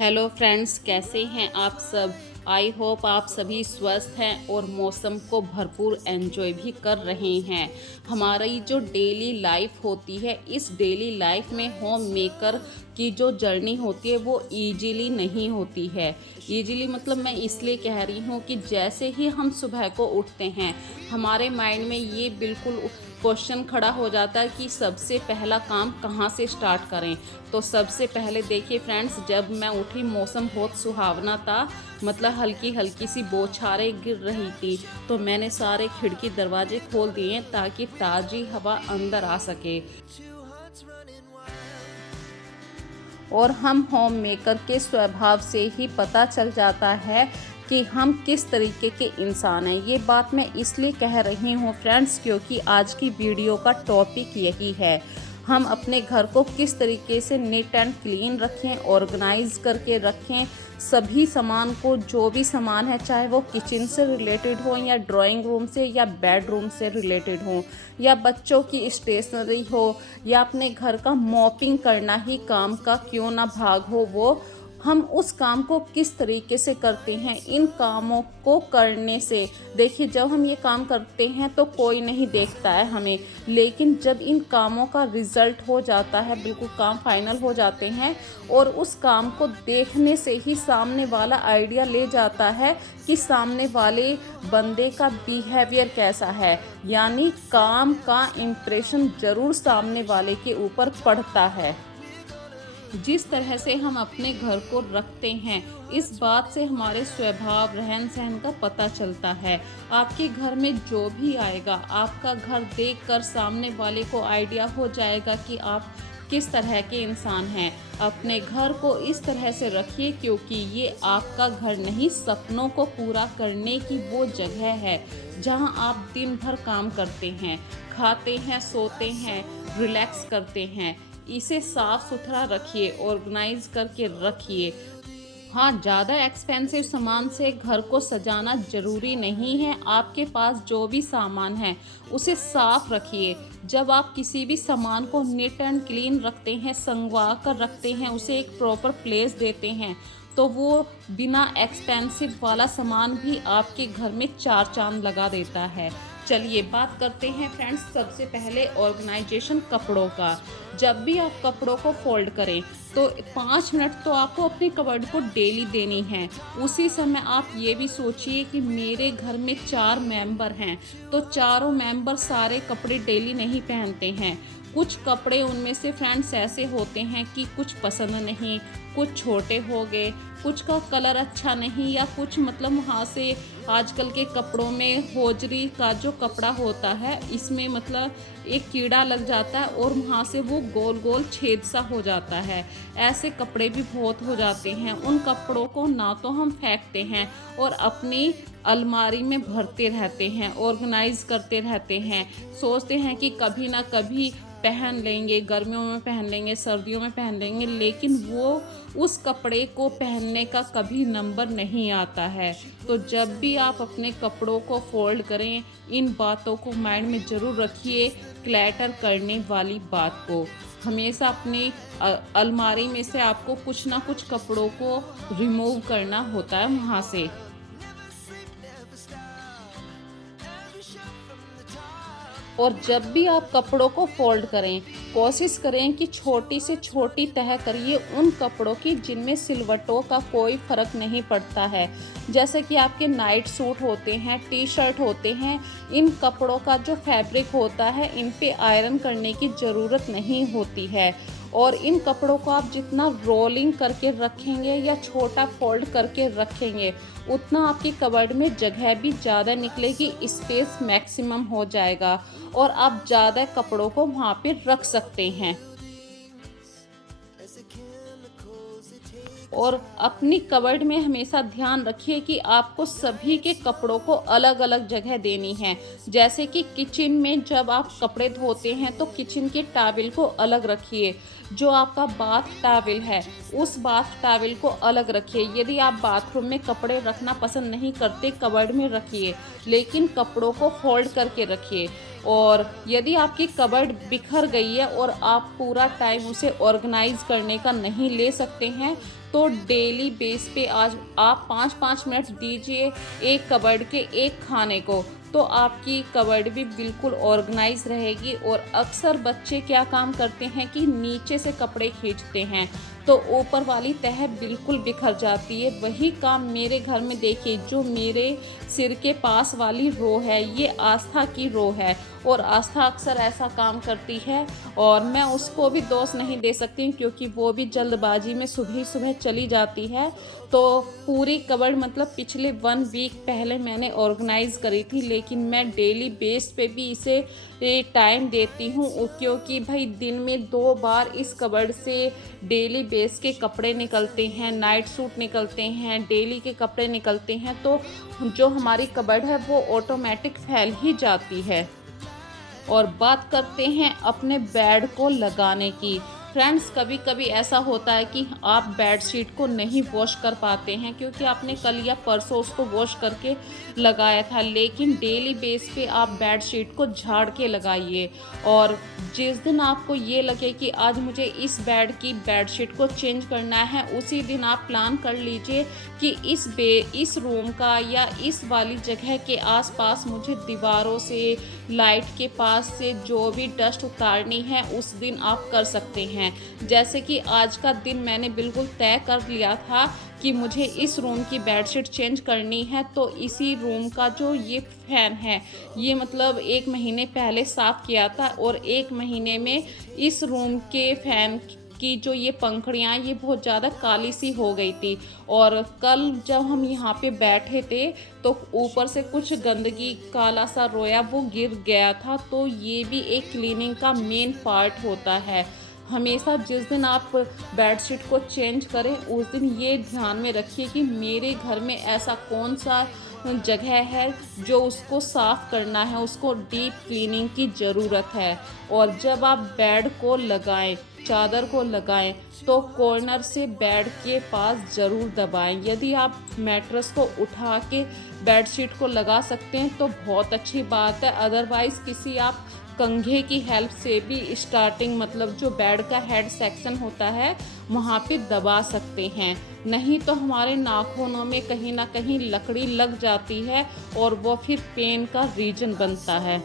Hello friends, कैसे हैं आप सब। आई होप आप सभी स्वस्थ हैं और मौसम को भरपूर एंजॉय भी कर रहे हैं। हमारी जो डेली लाइफ होती है, इस डेली लाइफ में होम मेकर की जो जर्नी होती है वो इजीली नहीं होती है। इजीली मतलब मैं इसलिए कह रही हूँ कि जैसे ही हम सुबह को उठते हैं, हमारे माइंड में ये बिल्कुल क्वेश्चन खड़ा हो जाता है कि सबसे पहला काम कहाँ से स्टार्ट करें। तो सबसे पहले देखिए फ्रेंड्स, जब मैं उठी मौसम बहुत सुहावना था, मतलब हल्की हल्की सी बौछारें गिर रही थी। तो मैंने सारे खिड़की दरवाजे खोल दिए ताकि ताज़ी हवा अंदर आ सके। और हम होम मेकर के स्वभाव से ही पता चल जाता है कि हम किस तरीके के इंसान हैं। ये बात मैं इसलिए कह रही हूँ फ्रेंड्स, क्योंकि आज की वीडियो का टॉपिक यही है। हम अपने घर को किस तरीके से नीट एंड क्लीन रखें, ऑर्गेनाइज करके रखें। सभी सामान को, जो भी सामान है, चाहे वो किचन से रिलेटेड हो या ड्राइंग रूम से या बेडरूम से रिलेटेड हो या बच्चों की स्टेशनरी हो या अपने घर का मॉपिंग करना ही काम का क्यों ना भाग हो, वो हम उस काम को किस तरीके से करते हैं। इन कामों को करने से देखिए, जब हम ये काम करते हैं तो कोई नहीं देखता है हमें, लेकिन जब इन कामों का रिज़ल्ट हो जाता है, बिल्कुल काम फाइनल हो जाते हैं और उस काम को देखने से ही सामने वाला आइडिया ले जाता है कि सामने वाले बंदे का बिहेवियर कैसा है। यानी काम का इम्प्रेशन ज़रूर सामने वाले के ऊपर पड़ता है। जिस तरह से हम अपने घर को रखते हैं, इस बात से हमारे स्वभाव, रहन सहन का पता चलता है। आपके घर में जो भी आएगा, आपका घर देखकर सामने वाले को आइडिया हो जाएगा कि आप किस तरह के इंसान हैं। अपने घर को इस तरह से रखिए, क्योंकि ये आपका घर नहीं, सपनों को पूरा करने की वो जगह है जहां आप दिन भर काम करते हैं, खाते हैं, सोते हैं, रिलैक्स करते हैं। इसे साफ सुथरा रखिए, ऑर्गेनाइज करके रखिए। हाँ, ज़्यादा एक्सपेंसिव सामान से घर को सजाना ज़रूरी नहीं है। आपके पास जो भी सामान है उसे साफ रखिए। जब आप किसी भी सामान को नीट एंड क्लीन रखते हैं, संगवा कर रखते हैं, उसे एक प्रॉपर प्लेस देते हैं, तो वो बिना एक्सपेंसिव वाला सामान भी आपके घर में चार चांद लगा देता है। चलिए बात करते हैं फ्रेंड्स, सबसे पहले ऑर्गेनाइजेशन कपड़ों का। जब भी आप कपड़ों को फोल्ड करें तो 5 मिनट तो आपको अपने कबर्ड को डेली देनी है। उसी समय आप ये भी सोचिए कि मेरे घर में 4 मेंबर हैं, तो चारों मेंबर सारे कपड़े डेली नहीं पहनते हैं। कुछ कपड़े उनमें से फ्रेंड्स ऐसे होते हैं कि कुछ पसंद नहीं, कुछ छोटे हो गए, कुछ का कलर अच्छा नहीं, या कुछ मतलब वहाँ से आजकल के कपड़ों में होजरी का जो कपड़ा होता है, इसमें मतलब एक कीड़ा लग जाता है और वहाँ से वो गोल गोल छेद सा हो जाता है। ऐसे कपड़े भी बहुत हो जाते हैं। उन कपड़ों को ना तो हम फेंकते हैं और अपनी अलमारी में भरते रहते हैं, ऑर्गेनाइज करते रहते हैं, सोचते हैं कि कभी ना कभी पहन लेंगे, गर्मियों में पहन लेंगे, सर्दियों में पहन लेंगे, लेकिन वो उस कपड़े को पहनने का कभी नंबर नहीं आता है। तो जब भी आप अपने कपड़ों को फोल्ड करें, इन बातों को माइंड में ज़रूर रखिए। क्लैटर करने वाली बात को हमेशा अपनी अलमारी में से आपको कुछ ना कुछ कपड़ों को रिमूव करना होता है वहाँ से। और जब भी आप कपड़ों को फोल्ड करें, कोशिश करें कि छोटी से छोटी तह करिए उन कपड़ों की जिनमें सिलवटों का कोई फ़र्क नहीं पड़ता है। जैसे कि आपके नाइट सूट होते हैं, टी शर्ट होते हैं, इन कपड़ों का जो फैब्रिक होता है, इन पे आयरन करने की ज़रूरत नहीं होती है। और इन कपड़ों को आप जितना रोलिंग करके रखेंगे या छोटा फोल्ड करके रखेंगे, उतना आपकी कबर्ड में जगह भी ज़्यादा निकलेगी, स्पेस मैक्सिमम हो जाएगा और आप ज़्यादा कपड़ों को वहाँ पे रख सकते हैं। और अपनी कबर्ड में हमेशा ध्यान रखिए कि आपको सभी के कपड़ों को अलग अलग जगह देनी है। जैसे कि किचन में जब आप कपड़े धोते हैं तो किचन के टॉवल को अलग रखिए। जो आपका बाथ टॉवल है, उस बाथ टॉवल को अलग रखिए। यदि आप बाथरूम में कपड़े रखना पसंद नहीं करते, कबर्ड में रखिए, लेकिन कपड़ों को फोल्ड करके रखिए। और यदि आपकी कबर्ड बिखर गई है और आप पूरा टाइम उसे ऑर्गेनाइज करने का नहीं ले सकते हैं, तो डेली बेस पे आज आप 5-5 मिनट दीजिए एक कबर्ड के एक खाने को, तो आपकी कबर्ड भी बिल्कुल ऑर्गेनाइज रहेगी। और अक्सर बच्चे क्या काम करते हैं कि नीचे से कपड़े खींचते हैं तो ऊपर वाली तह बिल्कुल बिखर जाती है। वही काम मेरे घर में देखिए, जो मेरे सिर के पास वाली रो है ये आस्था की रो है, और आस्था अक्सर ऐसा काम करती है और मैं उसको भी दोष नहीं दे सकती क्योंकि वो भी जल्दबाजी में सुबह सुबह चली जाती है। तो पूरी कबर्ड मतलब पिछले 1 वीक पहले मैंने ऑर्गेनाइज़ करी थी, लेकिन मैं डेली बेस पे भी इसे टाइम देती हूँ क्योंकि भाई दिन में 2 बार इस कबर्ड से डेली बेस के कपड़े निकलते हैं, नाइट सूट निकलते हैं, डेली के कपड़े निकलते हैं, तो जो हमारी कबर्ड है वो ऑटोमेटिक फैल ही जाती है। और बात करते हैं अपने बेड को लगाने की। फ्रेंड्स, कभी कभी ऐसा होता है कि आप बेड शीट को नहीं वॉश कर पाते हैं क्योंकि आपने कल या परसों उसको वॉश करके लगाया था, लेकिन डेली बेस पे आप बेड शीट को झाड़ के लगाइए। और जिस दिन आपको ये लगे कि आज मुझे इस बेड की बेड शीट को चेंज करना है, उसी दिन आप प्लान कर लीजिए कि इस रूम का या इस वाली जगह के आसपास मुझे दीवारों से, लाइट के पास से जो भी डस्ट उतारनी है उस दिन आप कर सकते हैं। जैसे कि आज का दिन मैंने बिल्कुल तय कर लिया था कि मुझे इस रूम की बेडशीट चेंज करनी है, तो इसी रूम का जो ये फैन है ये मतलब 1 महीने पहले साफ़ किया था और 1 महीने में इस रूम के फैन की जो ये पंखुड़ियाँ ये बहुत ज़्यादा काली सी हो गई थी। और कल जब हम यहाँ पे बैठे थे तो ऊपर से कुछ गंदगी, काला सा रोया वो गिर गया था। तो ये भी एक क्लीनिंग का मेन पार्ट होता है। हमेशा जिस दिन आप बेडशीट को चेंज करें उस दिन ये ध्यान में रखिए कि मेरे घर में ऐसा कौन सा जगह है जो उसको साफ़ करना है, उसको डीप क्लीनिंग की ज़रूरत है। और जब आप बेड को लगाएं, चादर को लगाएं, तो कॉर्नर से बेड के पास ज़रूर दबाएं। यदि आप मैट्रेस को उठा के बेडशीट को लगा सकते हैं तो बहुत अच्छी बात है, अदरवाइज़ किसी आप कंघे की हेल्प से भी स्टार्टिंग मतलब जो बेड का हेड सेक्शन होता है वहाँ पे दबा सकते हैं। नहीं तो हमारे नाखूनों में कहीं ना कहीं लकड़ी लग जाती है और वो फिर पेन का रीज़न बनता है।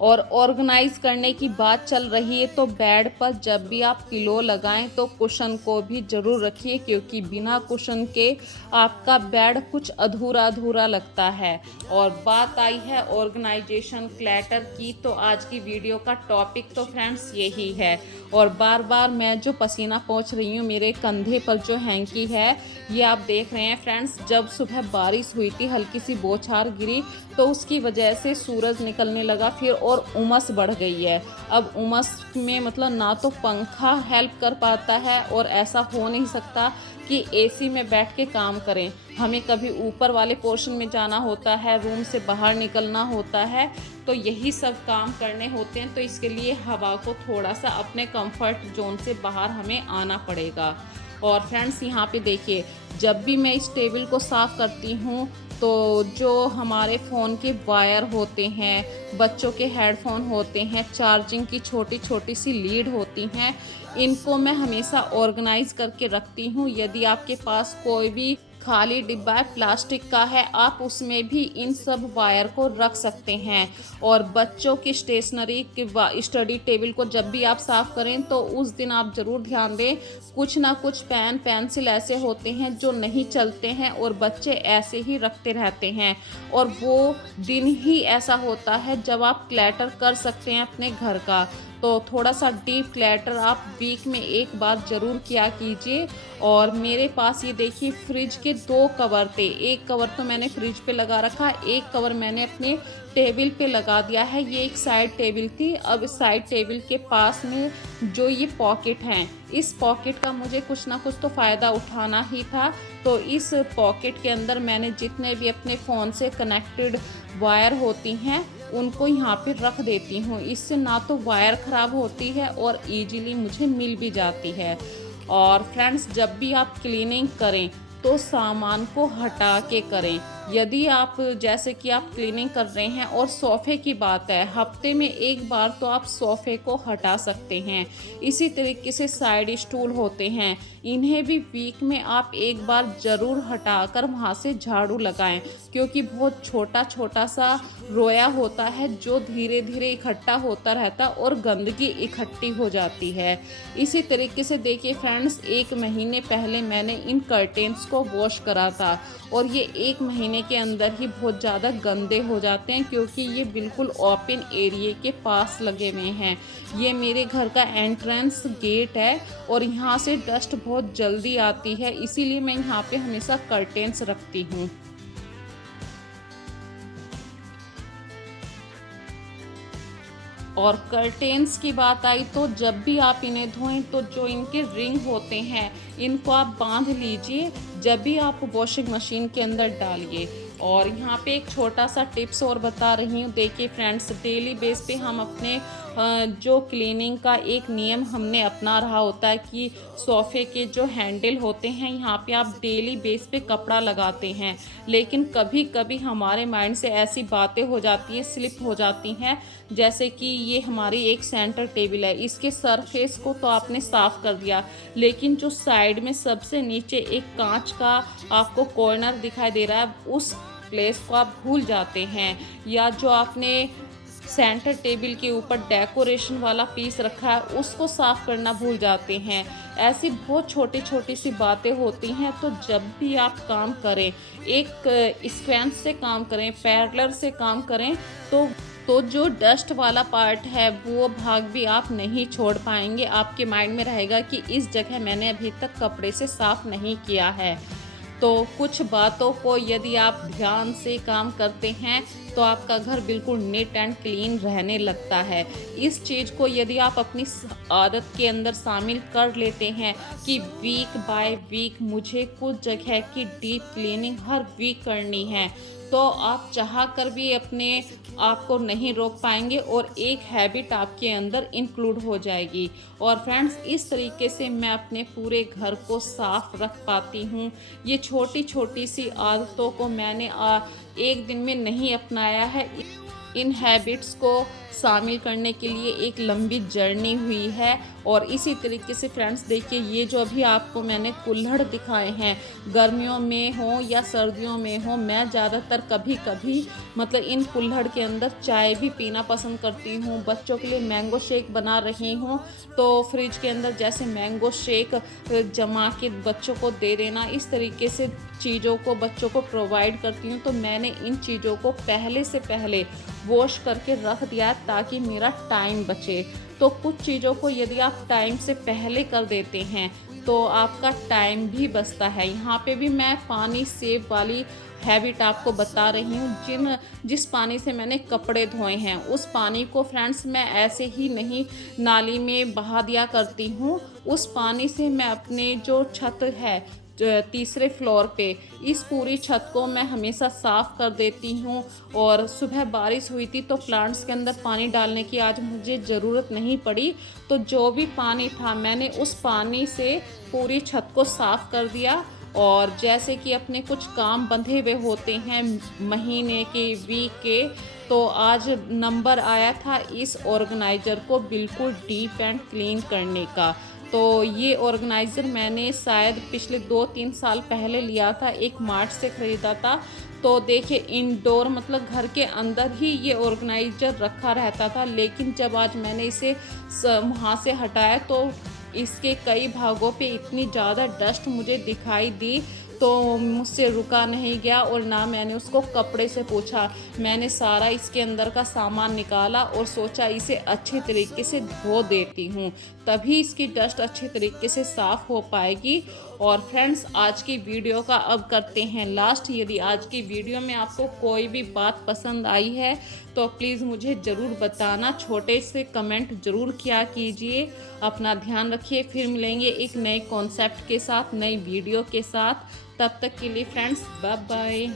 और ऑर्गेनाइज करने की बात चल रही है तो बेड पर जब भी आप पिलो लगाएं तो कुशन को भी ज़रूर रखिए क्योंकि बिना कुशन के आपका बेड कुछ अधूरा अधूरा लगता है। और बात आई है ऑर्गेनाइजेशन क्लटर की, तो आज की वीडियो का टॉपिक तो फ्रेंड्स यही है। और बार बार मैं जो पसीना पोंछ रही हूँ, मेरे कंधे पर जो हैंकी है ये आप देख रहे हैं फ्रेंड्स। जब सुबह बारिश हुई थी, हल्की सी बौछार गिरी तो उसकी वजह से सूरज निकलने लगा फिर और उमस बढ़ गई है। अब उमस में मतलब ना तो पंखा हेल्प कर पाता है और ऐसा हो नहीं सकता कि एसी में बैठ के काम करें। हमें कभी ऊपर वाले पोर्शन में जाना होता है, रूम से बाहर निकलना होता है, तो यही सब काम करने होते हैं। तो इसके लिए हवा को थोड़ा सा अपने कंफर्ट जोन से बाहर हमें आना पड़ेगा। और फ्रेंड्स, यहाँ पे देखिए, जब भी मैं इस टेबल को साफ़ करती हूँ तो जो हमारे फ़ोन के वायर होते हैं, बच्चों के हेडफोन होते हैं, चार्जिंग की छोटी छोटी सी लीड होती हैं, इनको मैं हमेशा ऑर्गेनाइज करके रखती हूँ। यदि आपके पास कोई भी खाली डिब्बा है प्लास्टिक का है, आप उसमें भी इन सब वायर को रख सकते हैं। और बच्चों की स्टेशनरी की स्टडी टेबल को जब भी आप साफ़ करें तो उस दिन आप ज़रूर ध्यान दें, कुछ ना कुछ पेन पेंसिल ऐसे होते हैं जो नहीं चलते हैं और बच्चे ऐसे ही रखते रहते हैं। और वो दिन ही ऐसा होता है जब आप क्लटर कर सकते हैं अपने घर का। तो थोड़ा सा डीप क्लटर आप वीक में एक बार ज़रूर किया कीजिए। और मेरे पास ये देखिए फ्रिज के 2 कवर थे, एक कवर तो मैंने फ्रिज पे लगा रखा, एक कवर मैंने अपने टेबल पे लगा दिया है। ये एक साइड टेबल थी, अब इस साइड टेबल के पास में जो ये पॉकेट हैं, इस पॉकेट का मुझे कुछ ना कुछ तो फ़ायदा उठाना ही था। तो इस पॉकेट के अंदर मैंने जितने भी अपने फ़ोन से कनेक्टेड वायर होती हैं उनको यहाँ पे रख देती हूँ। इससे ना तो वायर ख़राब होती है और ईजीली मुझे मिल भी जाती है। और फ्रेंड्स, जब भी आप क्लीनिंग करें तो सामान को हटा के करें, यदि आप जैसे कि आप क्लीनिंग कर रहे हैं और सोफ़े की बात है, हफ्ते में एक बार तो आप सोफ़े को हटा सकते हैं। इसी तरीके से साइड स्टूल होते हैं, इन्हें भी वीक में आप एक बार ज़रूर हटाकर वहाँ से झाड़ू लगाएं, क्योंकि बहुत छोटा छोटा सा रोया होता है जो धीरे धीरे इकट्ठा होता रहता और गंदगी इकट्ठी हो जाती है। इसी तरीके से देखिए फ्रेंड्स, 1 महीने पहले मैंने इन कर्टेन्स को वॉश करा था और ये 1 महीने के अंदर ही बहुत ज़्यादा गंदे हो जाते हैं, क्योंकि ये बिल्कुल ओपन एरिया के पास लगे हुए हैं। ये मेरे घर का एंट्रेंस गेट है और यहाँ से डस्ट बहुत जल्दी आती है, इसीलिए मैं यहाँ पे हमेशा कर्टेन्स रखती हूँ। और कर्टेन्स की बात आई तो जब भी आप इन्हें धोएं तो जो इनके रिंग होते हैं इनको आप बांध लीजिए जब भी आप वॉशिंग मशीन के अंदर डालिए। और यहाँ पे एक छोटा सा टिप्स और बता रही हूँ। देखिए फ्रेंड्स, डेली बेस पे हम अपने जो क्लीनिंग का एक नियम हमने अपना रहा होता है कि सोफ़े के जो हैंडल होते हैं यहाँ पे आप डेली बेस पे कपड़ा लगाते हैं, लेकिन कभी कभी हमारे माइंड से ऐसी बातें हो जाती हैं, स्लिप हो जाती हैं। जैसे कि ये हमारी एक सेंटर टेबल है, इसके सरफेस को तो आपने साफ़ कर दिया, लेकिन जो साइड में सबसे नीचे एक कांच का आपको कॉर्नर दिखाई दे रहा है, उस प्लेस को आप भूल जाते हैं। या जो आपने सेंटर टेबल के ऊपर डेकोरेशन वाला पीस रखा है उसको साफ़ करना भूल जाते हैं। ऐसी बहुत छोटी छोटी सी बातें होती हैं। तो जब भी आप काम करें, एक स्क्वेंच से काम करें, पैरेलल से काम करें, तो जो डस्ट वाला पार्ट है वो भाग भी आप नहीं छोड़ पाएंगे। आपके माइंड में रहेगा कि इस जगह मैंने अभी तक कपड़े से साफ़ नहीं किया है। तो कुछ बातों को यदि आप ध्यान से काम करते हैं तो आपका घर बिल्कुल नीट एंड क्लीन रहने लगता है। इस चीज़ को यदि आप अपनी आदत के अंदर शामिल कर लेते हैं कि वीक बाय वीक मुझे कुछ जगह की डीप क्लीनिंग हर वीक करनी है, तो आप चाह कर भी अपने आप को नहीं रोक पाएंगे और एक हैबिट आपके अंदर इंक्लूड हो जाएगी। और फ्रेंड्स, इस तरीके से मैं अपने पूरे घर को साफ रख पाती हूँ। ये छोटी छोटी सी आदतों को मैंने एक दिन में नहीं अपनाया है। इन हैबिट्स को शामिल करने के लिए एक लंबी जर्नी हुई है। और इसी तरीके से फ्रेंड्स देखिए, ये जो अभी आपको मैंने कुल्हड़ दिखाए हैं, गर्मियों में हो या सर्दियों में हो, मैं ज़्यादातर कभी कभी मतलब इन कुल्हड़ के अंदर चाय भी पीना पसंद करती हूँ। बच्चों के लिए मैंगो शेक बना रही हूँ तो फ्रिज के अंदर जैसे मैंगो शेक जमा के बच्चों को दे देना, इस तरीके से चीज़ों को बच्चों को प्रोवाइड करती हूँ। तो मैंने इन चीज़ों को पहले से पहले वॉश करके रख दिया ताकि मेरा टाइम बचे। तो कुछ चीज़ों को यदि आप टाइम से पहले कर देते हैं तो आपका टाइम भी बचता है। यहाँ पे भी मैं पानी सेव वाली हैबिट आपको बता रही हूँ। जिस पानी से मैंने कपड़े धोए हैं उस पानी को फ्रेंड्स मैं ऐसे ही नहीं नाली में बहा दिया करती हूँ। उस पानी से मैं अपने जो छत है तीसरे फ्लोर पे, इस पूरी छत को मैं हमेशा साफ़ कर देती हूँ। और सुबह बारिश हुई थी तो प्लांट्स के अंदर पानी डालने की आज मुझे ज़रूरत नहीं पड़ी, तो जो भी पानी था मैंने उस पानी से पूरी छत को साफ़ कर दिया। और जैसे कि अपने कुछ काम बंधे हुए होते हैं महीने के, वीक के, तो आज नंबर आया था इस ऑर्गेनाइज़र को बिल्कुल डीप एंड क्लीन करने का। तो ये ऑर्गेनाइज़र मैंने शायद पिछले 2-3 साल पहले लिया था, एक मार्ट से ख़रीदा था। तो देखिए, इंडोर मतलब घर के अंदर ही ये ऑर्गेनाइज़र रखा रहता था, लेकिन जब आज मैंने इसे वहाँ से हटाया तो इसके कई भागों पे इतनी ज़्यादा डस्ट मुझे दिखाई दी, तो मुझसे रुका नहीं गया और ना मैंने उसको कपड़े से पोंछा। मैंने सारा इसके अंदर का सामान निकाला और सोचा इसे अच्छे तरीके से धो देती हूँ, तभी इसकी डस्ट अच्छे तरीके से साफ़ हो पाएगी। और फ्रेंड्स, आज की वीडियो का अब करते हैं लास्ट। यदि आज की वीडियो में आपको कोई भी बात पसंद आई है तो प्लीज़ मुझे ज़रूर बताना, छोटे से कमेंट ज़रूर किया कीजिए। अपना ध्यान रखिए, फिर मिलेंगे एक नए कॉन्सेप्ट के साथ, नई वीडियो के साथ। तब तक के लिए फ्रेंड्स, बाय बाय।